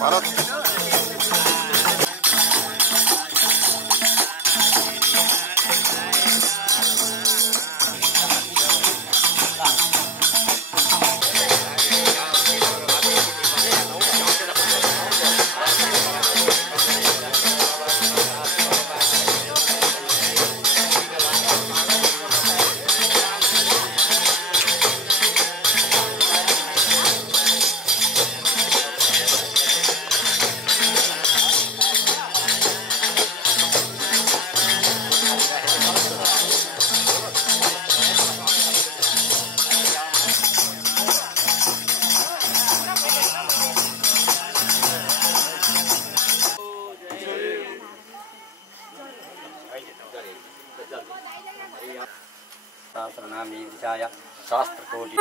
भारत सहस्रनामी विषय शास्त्रकोटि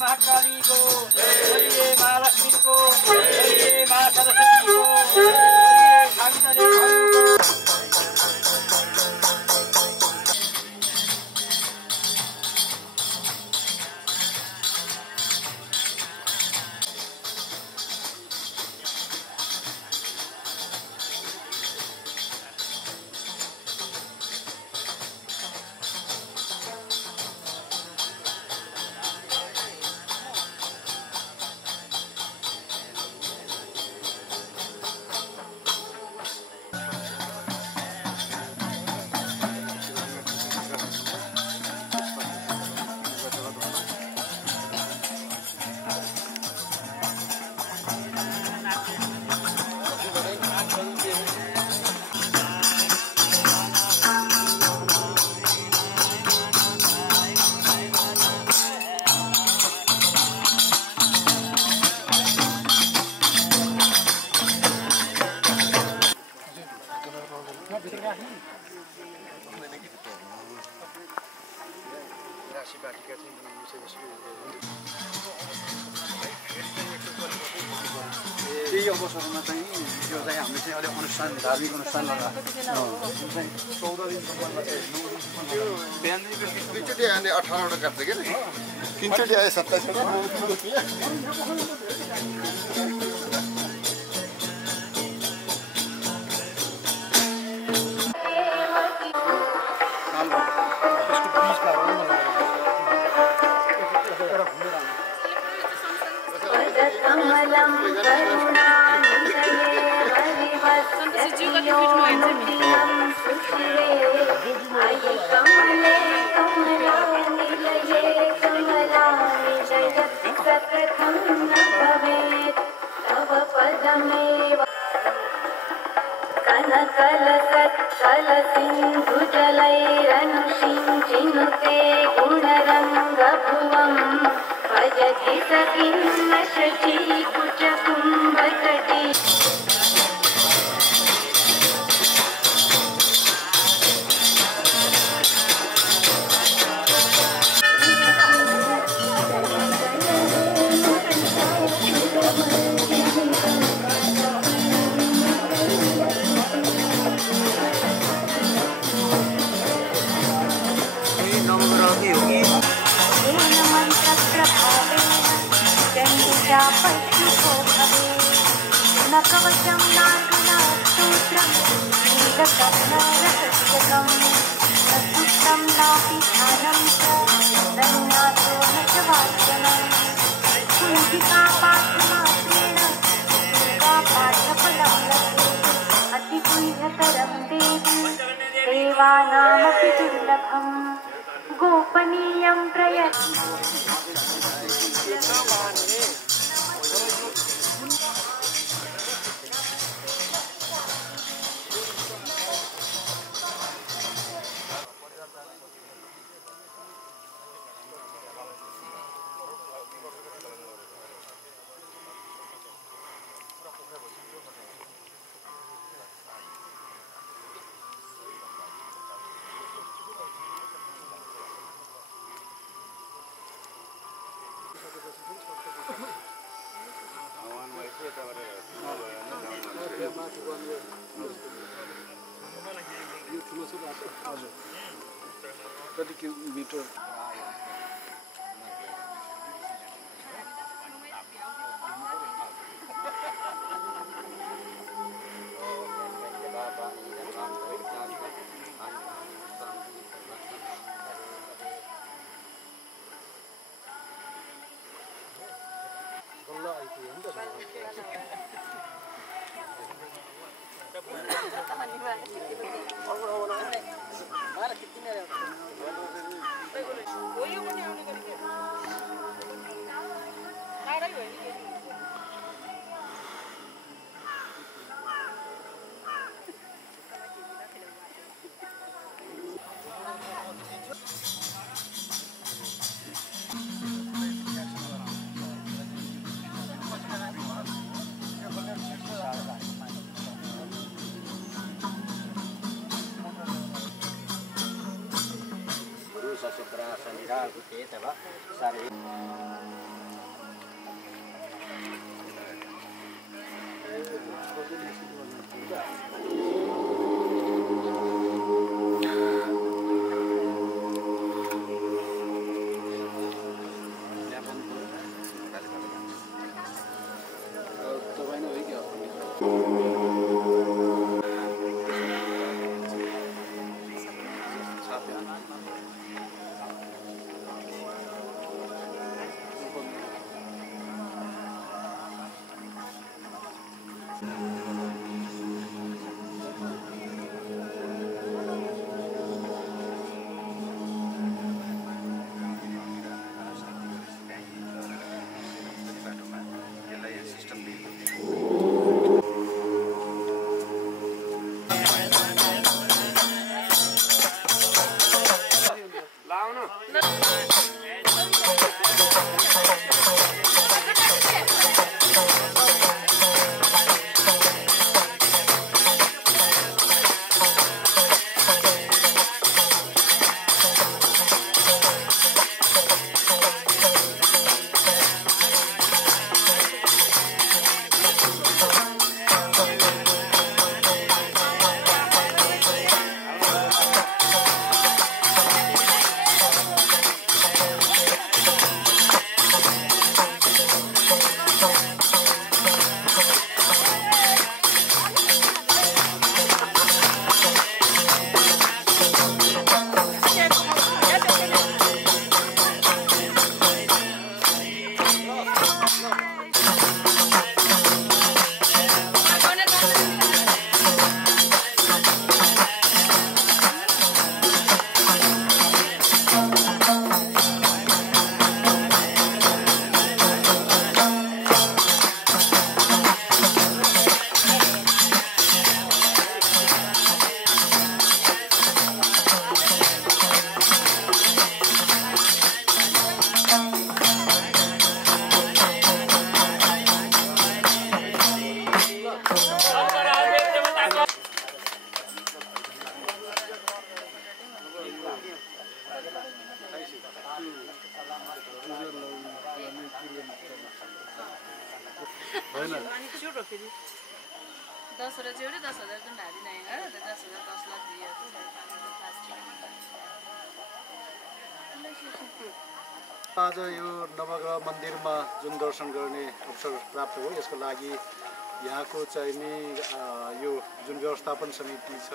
महाकाली को बोलिए महालक्ष्मी को बोलिए मां सरस्वती को बोलिए भागीरथी को। यही अवसरमा चाहिँ यो चाहिँ हामीले चाहिँ अहिले अनुष्ठान धार्मिक अनुष्ठान लगाएर 14 दिनसम्ममा चाहिँ दुईचोटि आने 18वटा काट्छ के तीनचोटि आए 27 सिंधुते गुणरंगभुवं भजति सकिन्न शची कुचकुम्भकटी। कवचम नागनासूत्रम नीलकर्णरहस्यकं सूत्रं नापि ध्यानं च तन्नाथो न च वाचनं कुञ्जिका पाठमात्रेण कुञ्जिका पाठफलं लभे अतिपुण्यकरं देवी देवानामपि दुर्लभम्। गोपनीयं प्रयत् कति किलोमिटर आज यो नवग्रह मन्दिरमा जुन दर्शन गर्ने अवसर प्राप्त हो यसको लागि यहाँको चाहिँ नि यो जुन व्यवस्थापन समिति छ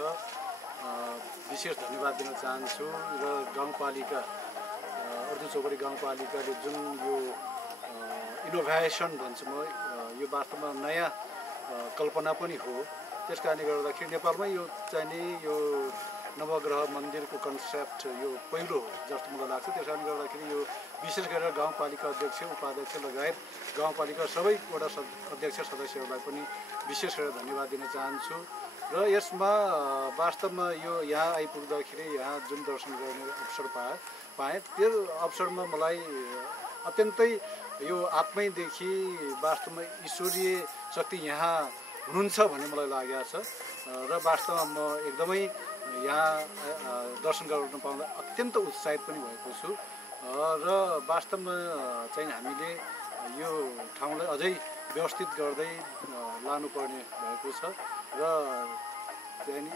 विशेष धन्यवाद दिन चाहन्छु र गाउँपालिका अर्धचौकडी गाउँपालिकाले जुन यो इनोभेसन भन्छु म यो वास्तवमा नयाँ कल्पना पनि हो। त्यसकारणले गर्दाखेरि नेपालमै यो चाहिँ नि यो नवग्रह मन्दिरको कन्सेप्ट यो पहिलो हो जस्तो मलाई लाग्छ। त्यस कारणले गर्दाखेरि यो विशेष गरेर गाउँपालिका अध्यक्ष उपाध्यक्ष लगायत गाउँपालिका सबैवटा अध्यक्ष सदस्यहरूलाई पनि विशेष गरेर धन्यवाद दिन चाहन्छु। र यसमा वास्तवमा यो यहाँ आइपुग्दाखेरि यहाँ जुन दर्शन गर्ने अवसर पाएँ त्यो अवसरमा मलाई अत्यन्तै यो आत्मैदेखि वास्तवमा ईश्वरीय शक्ति यहाँ हुनुहुन्छ भन्ने मलाई लागेको छ। र वास्तवमा म एकदमै यहाँ दर्शन गर्न पाउँदा अत्यन्त उत्साहित पनि भएको छु। र वास्तवमा चाहिँ हामीले यो ठाउँलाई अझै व्यवस्थित गर्दै लानुपर्ने भएको छ। र चाहिँ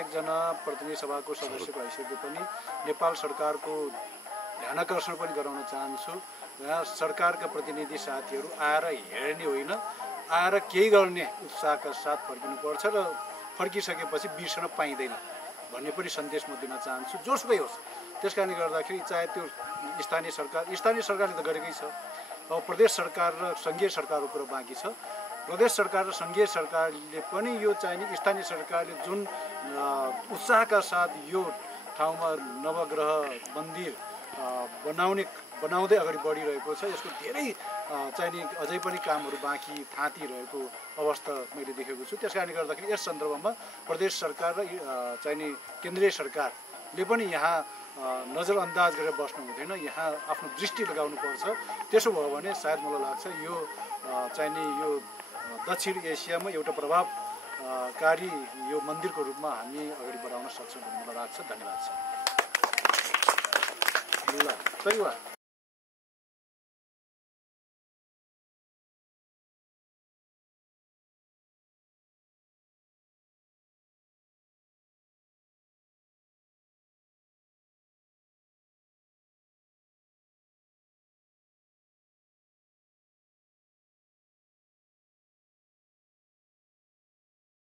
एकजना प्रतिनिधि सभाको सदस्यको हैसियतले पनि नेपाल सरकारको ध्यानाकर्षण पनि गराउन चाहन्छु। यहाँ सरकारका प्रतिनिधि साथीहरू आएर हेर्ने होइन, आएर केही गर्ने उत्साहका साथ फर्किनुपर्छ र फर्किसकेपछि बिर्सन पाइँदैन भन्ने पनि सन्देश म दिन चाहन्छु। जोसुकै होस्, त्यस कारणले गर्दाखेरि चाहे त्यो स्थानीय सरकारले त गरेकै छ, अब प्रदेश सरकार र सङ्घीय सरकारको कुरा बाँकी छ। प्रदेश सरकार र सङ्घीय सरकारले पनि यो चाहिने स्थानीय सरकारले जुन उत्साहका साथ यो ठाउँमा नवग्रह मन्दिर बनाउँदै अगाडि बढिरहेको छ, यसको धेरै चाहिने अझै पनि कामहरू बाँकी थाँती रहेको अवस्था मैले देखेको छु। त्यस कारणले गर्दाखेरि यस सन्दर्भमा प्रदेश सरकार र चाहिने केन्द्रीय सरकारले पनि यहाँ नजरअन्दाज गरेर बस्नु हुँदैन, यहाँ आफ्नो दृष्टि लगाउनुपर्छ। त्यसो भयो भने सायद मलाई लाग्छ यो चाहिने यो दक्षिण एसियामा एउटा प्रभावकारी यो मन्दिरको रूपमा हामी अगाडि बढाउन सक्छौँ भन्ने मलाई लाग्छ। धन्यवाद छ। ल,